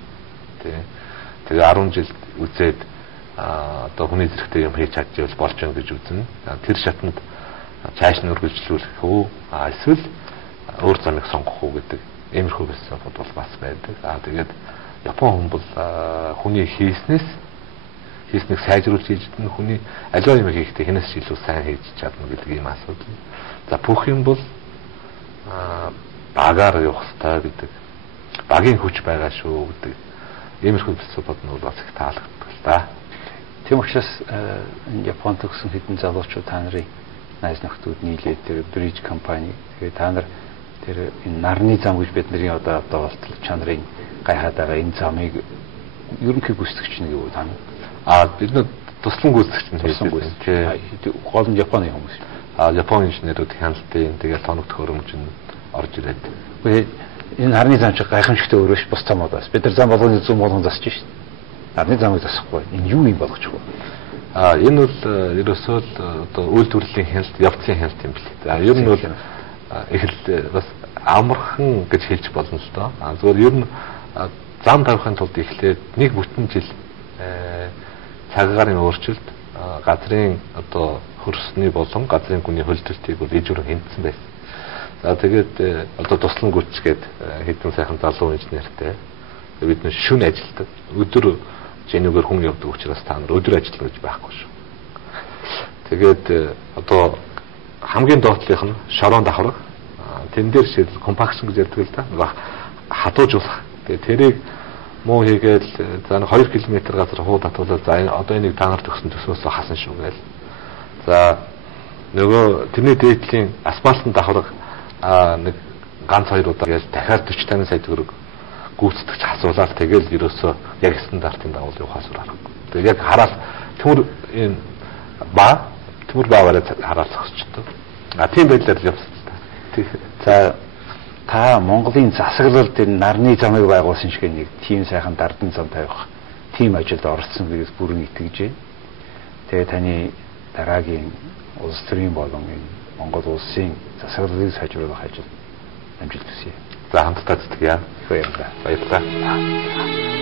Тэгээ 10 жилд үзээд одоо хүний зэрэгтэй юм хийж чадчихвал болж байгаа гэж үзнэ. Тэр шатанд цааш нь үргэлжлүүлэх үү? Эсвэл өөр замыг сонгох уу гэдэг иймэрхүү бисап бол бас байдаг. Тэгээд Япон хүн бол хүний хийснээс хийснийг сайжруулж хийж чадна, хүний аливаа юм хийхдээ хинээс илүү сайн хийж чадна гэдэг ийм асуудал. За бүх юм бол багаар явах хэрэгтэй гэдэг. Багийн хүч байгаа шүү гэдэг. Иймэрхүү бисапд нь бол бас их таалагддаг л да. Тийм учраас Японд төгсөн хэдэн залуучууд та нарын найз нөхдүүд нийлээд тэр бриж компани тэгээд та нар тэр энэ нарны зам гэж бидний одоо болтол чанарын гайхаад байгаа энэ замыг ерөнхий гүйцэтгэгч нэг юу тань. Бид нар туслан гүйцэтгэгч нь хийсэн. Гол нь Японы хүмүүс. Японы инженерүүд хяналтын тэгээд тоног төхөөрөмж нь орж ирээд. Энэ нарны зам шиг гайхамшигтай өөрөөш бус замуудаас бид нар зам болгоны зүүн болгон засч шít. Нарны замыг засахгүй. Энэ юу юм болгочих вэ? Энэ бол ерөөсөө л одоо үйлдвэрлэлийн хяналт, явцын хяналт юм билээ. Ер нь бол их л бас амархан гэж хэлж болно л доо. Зүгээр ер нь зам тавихын тулд эхлээд нэг бүтэн жил цагаарын өөрчлөлт, газрын одоо хөрсний болон газрын гүний хөлдөлтийг бол ижүүр хэмтсэн байсан. За тэгээд одоо туслан гүйцгээд хэдэн сайхан залуу инженертэй бид нэг шүн ажилтдаг. Өдөр жинүүгээр хүн явдаг учраас та нар өдөр ажиллана гэж байхгүй шүү. Тэгээд одоо хамгийн доотлих нь шорон давхар. Тэн дээр шийдэл компакшн гэж ярьдаг л да. Нэг хадуужуулах. Тэгээд тэрийг муу хийгээл за 2 км газар хуу татуулаад за одоо энийг та нар төгсөн төсөөсөө хасан шүү гээл. За нөгөө тэрний дээдлийн асфальтын давхар нэг ганц 2 удаа яаж дахиад 40-50 сая төгрөг гүйцэтгэж хасуулаад тэгэл ерөөсөө яг стандартын дагуу явахаас аргагүй. Тэгээд яг хараал төмөр энэ төмөр баавараа хараал зогсчихдог. Тийм байдлаар явсан л та. За та Монголын засаглалд энэ нарны замыг байгуулсан шиг нэг тийм сайхан дардан зам тавих тийм ажилд оролцсон гэдэгт бүрэн итгэж байна. Тэгээ таны дараагийн улс төрийн болон Монгол улсын засаглалыг сайжруулах ажил амжилт хүсье. За хамтдаа зүтгэе. Баярлалаа. Баярлалаа.